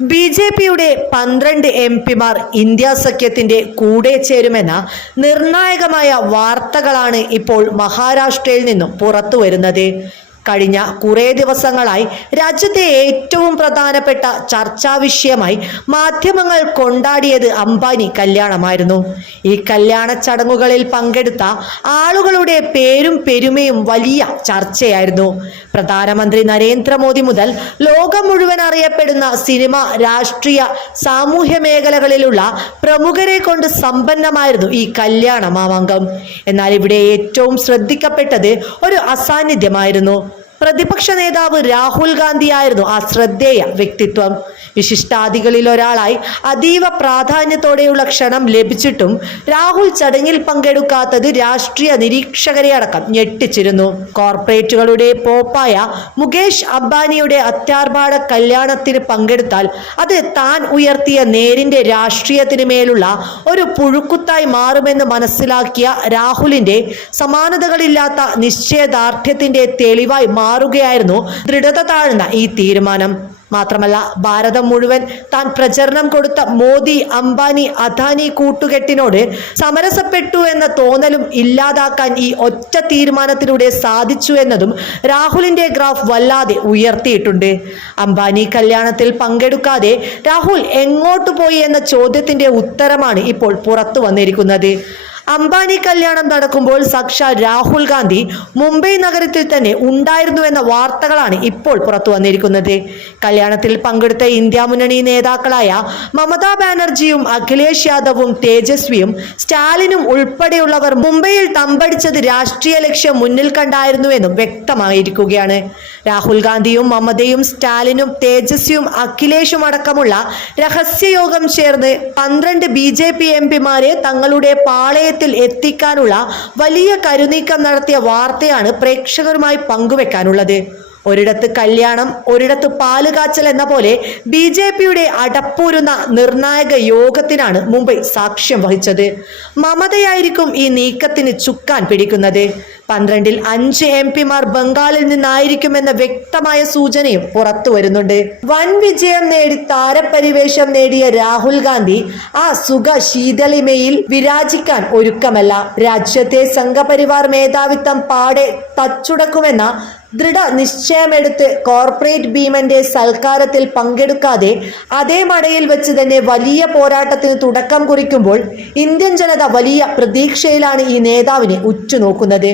ബി.ജെ.പിയുടെ 12 എം.പിമാർ India സഖ്യത്തിന്റെ കൂടെ ചേരുമെന്ന നിർണായകമായ വാർത്തകളാണ് ഇപ്പോൾ മഹാരാഷ്ട്രയിൽ നിന്നും പുറത്തുവരുന്നത്. കഴിഞ്ഞ കുറേ ദിവസങ്ങളായി രാജ്യത്തെ ഏറ്റവും പ്രധാനപ്പെട്ട ചർച്ചാ വിഷയമായി മാധ്യമങ്ങൾ കൊണ്ടാടിയത് അംബാനി കല്യാണമായിരുന്നു. ഈ കല്യാണ ചടങ്ങുകളിൽ പങ്കെടുത്ത ആളുകളുടെ പേരും പെരുമയും വലിയ ചർച്ചയായിരുന്നു. പ്രധാനമന്ത്രി നരേന്ദ്രമോദി മുതൽ ലോകം മുഴുവൻ അറിയപ്പെടുന്ന സിനിമ, രാഷ്ട്രീയ, സാമൂഹ്യ മേഖലകളിലുള്ള പ്രമുഖരെ കൊണ്ട് സമ്പന്നമായിരുന്നു ഈ കല്യാണ മാമാങ്കം. എന്നാൽ ഇവിടെ ഏറ്റവും ശ്രദ്ധിക്കപ്പെട്ടത് ഒരു അസാന്നിധ്യമായിരുന്നു. പ്രതിപക്ഷ നേതാവ് രാഹുൽ ഗാന്ധിയായിരുന്നു ആ ശ്രദ്ധേയ വ്യക്തിത്വം. വിശിഷ്ടാതികളിൽ ഒരാളായി അതീവ പ്രാധാന്യത്തോടെയുള്ള ക്ഷണം ലഭിച്ചിട്ടും രാഹുൽ ചടങ്ങിൽ പങ്കെടുക്കാത്തത് രാഷ്ട്രീയ നിരീക്ഷകരെ അടക്കം ഞെട്ടിച്ചിരുന്നു. കോർപ്പറേറ്റുകളുടെ പോപ്പായ മുകേഷ് അംബാനിയുടെ അത്യാർഭാട കല്യാണത്തിന് പങ്കെടുത്താൽ അത് താൻ ഉയർത്തിയ നേരിന്റെ രാഷ്ട്രീയത്തിന് മേലുള്ള ഒരു പുഴുക്കുത്തായി മാറുമെന്ന് മനസ്സിലാക്കിയ രാഹുലിന്റെ സമാനതകളില്ലാത്ത നിശ്ചയദാർഢ്യത്തിന്റെ തെളിവായി മാറുകയായിരുന്നു ദൃഢത താഴ്ന്ന ഈ തീരുമാനം. മാത്രമല്ല, ഭാരതം മുഴുവൻ താൻ പ്രചരണം കൊടുത്ത മോദി, അംബാനി, അദാനി കൂട്ടുകെട്ടിനോട് സമരസപ്പെട്ടു എന്ന തോന്നലും ഇല്ലാതാക്കാൻ ഈ ഒറ്റ തീരുമാനത്തിലൂടെ സാധിച്ചു എന്നതും രാഹുലിന്റെ ഗ്രാഫ് വല്ലാതെ ഉയർത്തിയിട്ടുണ്ട്. അംബാനി കല്യാണത്തിൽ പങ്കെടുക്കാതെ രാഹുൽ എങ്ങോട്ട് പോയി എന്ന ചോദ്യത്തിന്റെ ഉത്തരമാണ് ഇപ്പോൾ പുറത്തു വന്നിരിക്കുന്നത്. അംബാനി കല്യാണം നടക്കുമ്പോൾ സാക്ഷാൽ രാഹുൽ ഗാന്ധി മുംബൈ നഗരത്തിൽ തന്നെ ഉണ്ടായിരുന്നു എന്ന വാർത്തകളാണ് ഇപ്പോൾ പുറത്തു വന്നിരിക്കുന്നത്. കല്യാണത്തിൽ പങ്കെടുത്ത ഇന്ത്യ മുന്നണി നേതാക്കളായ മമതാ ബാനർജിയും അഖിലേഷ് യാദവും തേജസ്വിയും സ്റ്റാലിനും ഉൾപ്പെടെയുള്ളവർ മുംബൈയിൽ തമ്പടിച്ചത് രാഷ്ട്രീയ ലക്ഷ്യം മുന്നിൽ കണ്ടായിരുന്നുവെന്നും വ്യക്തമായിരിക്കുകയാണ്. രാഹുൽ ഗാന്ധിയും മമതയും സ്റ്റാലിനും തേജസ്വിയും അഖിലേഷും അടക്കമുള്ള രഹസ്യയോഗം ചേർന്ന് 12 ബി.ജെ.പി എം.പിമാരെ തങ്ങളുടെ പാളയത്തിൽ എത്തിക്കാനുള്ള വലിയ കരുനീക്കം നടത്തിയ വാർത്തയാണ് പ്രേക്ഷകരുമായി പങ്കുവെക്കാനുള്ളത്. ഒരിടത്ത് കല്യാണം, ഒരിടത്ത് പാലുകാച്ചൽ എന്ന പോലെ ബി.ജെ.പിയുടെ അടപ്പൂരുന്ന നിർണായക യോഗത്തിനാണ് മുംബൈ സാക്ഷ്യം വഹിച്ചത്. മമതയായിരിക്കും ഈ നീക്കത്തിന് ചുക്കാൻ പിടിക്കുന്നത്. 12-ൽ 5 എം.പിമാർ ബംഗാളിൽ നിന്നായിരിക്കുമെന്ന വ്യക്തമായ സൂചനയും പുറത്തു വരുന്നുണ്ട്. വൻ വിജയം നേടി താരപരിവേഷം നേടിയ രാഹുൽ ഗാന്ധി ആ സുഖ ശീതളിമയിൽ വിരാജിക്കാൻ ഒരുക്കമല്ല. രാജ്യത്തെ സംഘപരിവാർ മേധാവിത്വം പാടെ തച്ചുടക്കുമെന്ന ദൃഢ നിശ്ചയമെടുത്ത് കോർപ്പറേറ്റ് ഭീമന്റെ സൽക്കാരത്തിൽ പങ്കെടുക്കാതെ അതേ മടയിൽ വെച്ച് തന്നെ വലിയ പോരാട്ടത്തിന് തുടക്കം കുറിക്കുമ്പോൾ ഇന്ത്യൻ ജനത വലിയ പ്രതീക്ഷയിലാണ് ഈ നേതാവിനെ ഉറ്റുനോക്കുന്നത്.